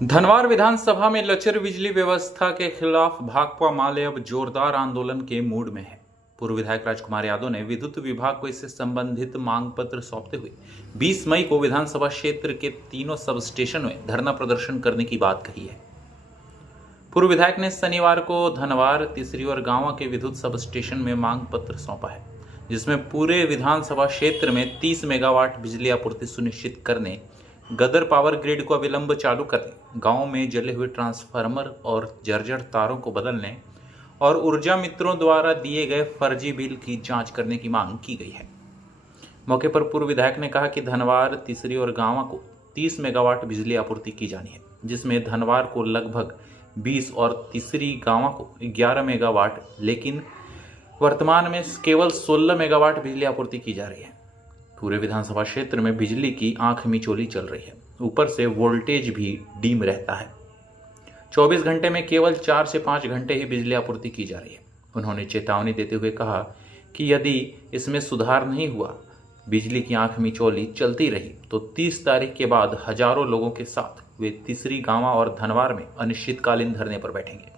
धनवार विधानसभा में लचर बिजली व्यवस्था के खिलाफ भाकपा माले अब जोरदार आंदोलन के मूड में है। पूर्व विधायक राजकुमार यादव ने विद्युत विभाग को इससे संबंधित मांग पत्र सौंपते हुए 20 मई को विधानसभा क्षेत्र के तीनों सब स्टेशन में धरना प्रदर्शन करने की बात कही है। पूर्व विधायक ने शनिवार को धनवार, तिसरी और गांवा के विद्युत सब स्टेशन में मांग पत्र सौंपा है, जिसमें पूरे विधानसभा क्षेत्र में 30 मेगावाट बिजली आपूर्ति सुनिश्चित करने, गदर पावर ग्रिड को अविलंब चालू करने, गांव में जले हुए ट्रांसफार्मर और जर्जर तारों को बदलने और ऊर्जा मित्रों द्वारा दिए गए फर्जी बिल की जांच करने की मांग की गई है। मौके पर पूर्व विधायक ने कहा कि धनवार, तिसरी और गांवा को 30 मेगावाट बिजली आपूर्ति की जानी है, जिसमें धनवार को लगभग 20 और तिसरी गांवा को 11 मेगावाट, लेकिन वर्तमान में केवल 16 मेगावाट बिजली आपूर्ति की जा रही है। पूरे विधानसभा क्षेत्र में बिजली की आंख मिचौली चल रही है, ऊपर से वोल्टेज भी डीम रहता है। 24 घंटे में केवल 4 से 5 घंटे ही बिजली आपूर्ति की जा रही है। उन्होंने चेतावनी देते हुए कहा कि यदि इसमें सुधार नहीं हुआ, बिजली की आंख मिचौली चलती रही तो 30 तारीख के बाद हजारों लोगों के साथ वे तिसरी, गांवा और धनवार में अनिश्चितकालीन धरने पर बैठेंगे।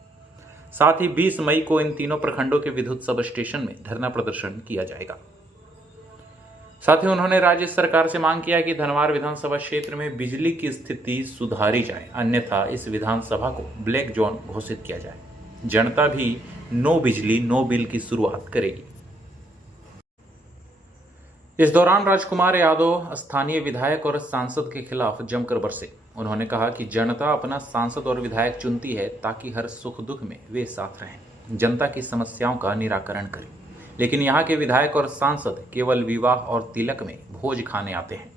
साथ ही 20 मई को इन तीनों प्रखंडों के विद्युत सब स्टेशन में धरना प्रदर्शन किया जाएगा। साथ ही उन्होंने राज्य सरकार से मांग किया कि धनवार विधानसभा क्षेत्र में बिजली की स्थिति सुधारी जाए, अन्यथा इस विधानसभा को ब्लैक जोन घोषित किया जाए। जनता भी नो बिजली नो बिल की शुरुआत करेगी। इस दौरान राजकुमार यादव स्थानीय विधायक और सांसद के खिलाफ जमकर बरसे। उन्होंने कहा कि जनता अपना सांसद और विधायक चुनती है ताकि हर सुख दुख में वे साथ रहें, जनता की समस्याओं का निराकरण करें, लेकिन यहाँ के विधायक और सांसद केवल विवाह और तिलक में भोज खाने आते हैं,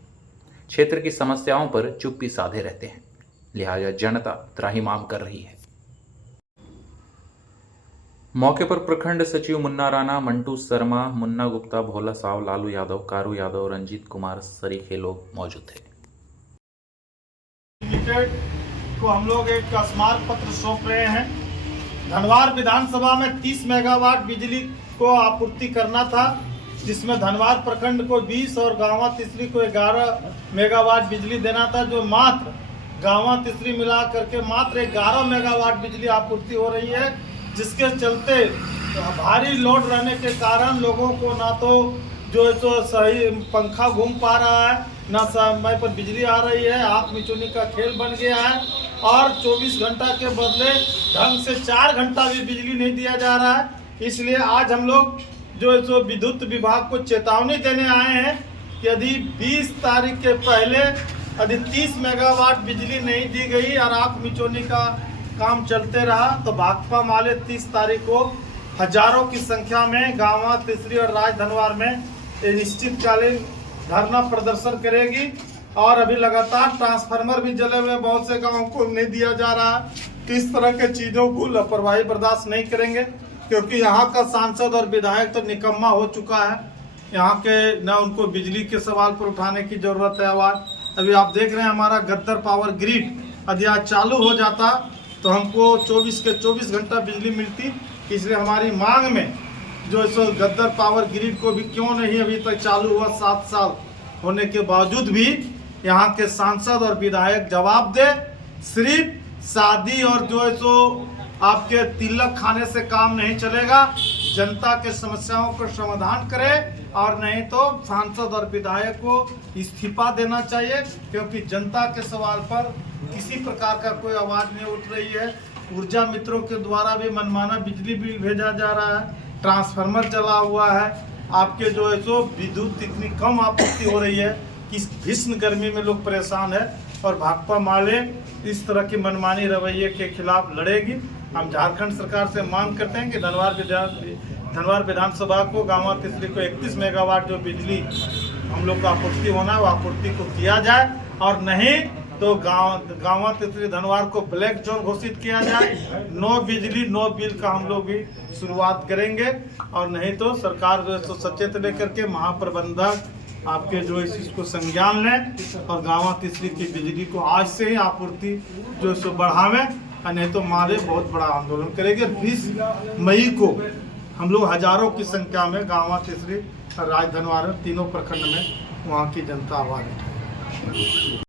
क्षेत्र की समस्याओं पर चुप्पी साधे रहते हैं, लिहाजा जनता त्राहिमाम कर रही है। मौके पर प्रखंड सचिव मुन्ना राणा, मंटू शर्मा, मुन्ना गुप्ता, भोला साव, लालू यादव, कारू यादव, रंजीत कुमार सरीखे लोग मौजूद थे। को हम लोग एक स्मारक पत्र सौंप रहे हैं। धनवार विधानसभा में 30 मेगावाट बिजली को आपूर्ति करना था, जिसमें धनवार प्रखंड को 20 और गांवा तिसरी को 11 मेगावाट बिजली देना था, जो मात्र गांवा तिसरी मिला करके मात्र 11 मेगावाट बिजली आपूर्ति हो रही है, जिसके चलते भारी लोड रहने के कारण लोगों को ना तो सही पंखा घूम पा रहा है, ना समय पर बिजली आ रही है। आँख मिचौनी का खेल बन गया है और 24 घंटा के बदले ढंग से 4 घंटा भी बिजली नहीं दिया जा रहा है। इसलिए आज हम लोग जो विद्युत विभाग को चेतावनी देने आए हैं कि यदि 20 तारीख के पहले यदि 30 मेगावाट बिजली नहीं दी गई और आँख मिचौनी का काम चलते रहा तो भाकपा माले 30 तारीख को हजारों की संख्या में गांवा, तिसरी और राज धनवार में अनिश्चितकालीन धरना प्रदर्शन करेगी। और अभी लगातार ट्रांसफार्मर भी जले हुए बहुत से गांवों को नहीं दिया जा रहा है। तो इस तरह के चीज़ों को लापरवाही बर्दाश्त नहीं करेंगे, क्योंकि यहाँ का सांसद और विधायक तो निकम्मा हो चुका है। यहाँ के न उनको बिजली के सवाल पर उठाने की ज़रूरत है आवाज़। अभी आप देख रहे हैं हमारा गद्दर पावर ग्रिड यदि आज चालू हो जाता तो हमको 24 के 24 घंटा बिजली मिलती। इसलिए हमारी मांग में जो गद्दर पावर ग्रिड को भी क्यों नहीं अभी तक चालू हुआ, 7 साल होने के बावजूद भी यहाँ के सांसद और विधायक जवाब दे। सिर्फ शादी और आपके तिलक खाने से काम नहीं चलेगा, जनता के समस्याओं का समाधान करे, और नहीं तो सांसद और विधायक को इस्तीफा देना चाहिए, क्योंकि जनता के सवाल पर किसी प्रकार का कोई आवाज़ नहीं उठ रही है। ऊर्जा मित्रों के द्वारा भी मनमाना बिजली बिल भेजा जा रहा है, ट्रांसफार्मर जला हुआ है, आपके विद्युत इतनी कम आपूर्ति हो रही है कि इस भीषण गर्मी में लोग परेशान है। और भाकपा माले इस तरह की मनमानी रवैये के खिलाफ लड़ेगी। हम झारखंड सरकार से मांग करते हैं कि धनवार विधानसभा को, गांवा तिसरी को 31 मेगावाट जो बिजली हम लोग को आपूर्ति होना है वो आपूर्ति को किया जाए, और नहीं तो गांवा तिसरी धनवार को ब्लैक जोन घोषित किया जाए। नो बिजली नो बिल का हम लोग भी शुरुआत करेंगे, और नहीं तो सरकार सचेत लेकर के महाप्रबंधक आपके इस चीज़ को संज्ञान लें और गांवा तिसरी की बिजली को आज से ही आपूर्ति बढ़ावें, और नहीं तो माले बहुत बड़ा आंदोलन करेंगे। 20 मई को हम लोग हजारों की संख्या में गांवा, तिसरी और राज धनवार तीनों प्रखंड में वहाँ की जनता आवाज़ उठाएगी।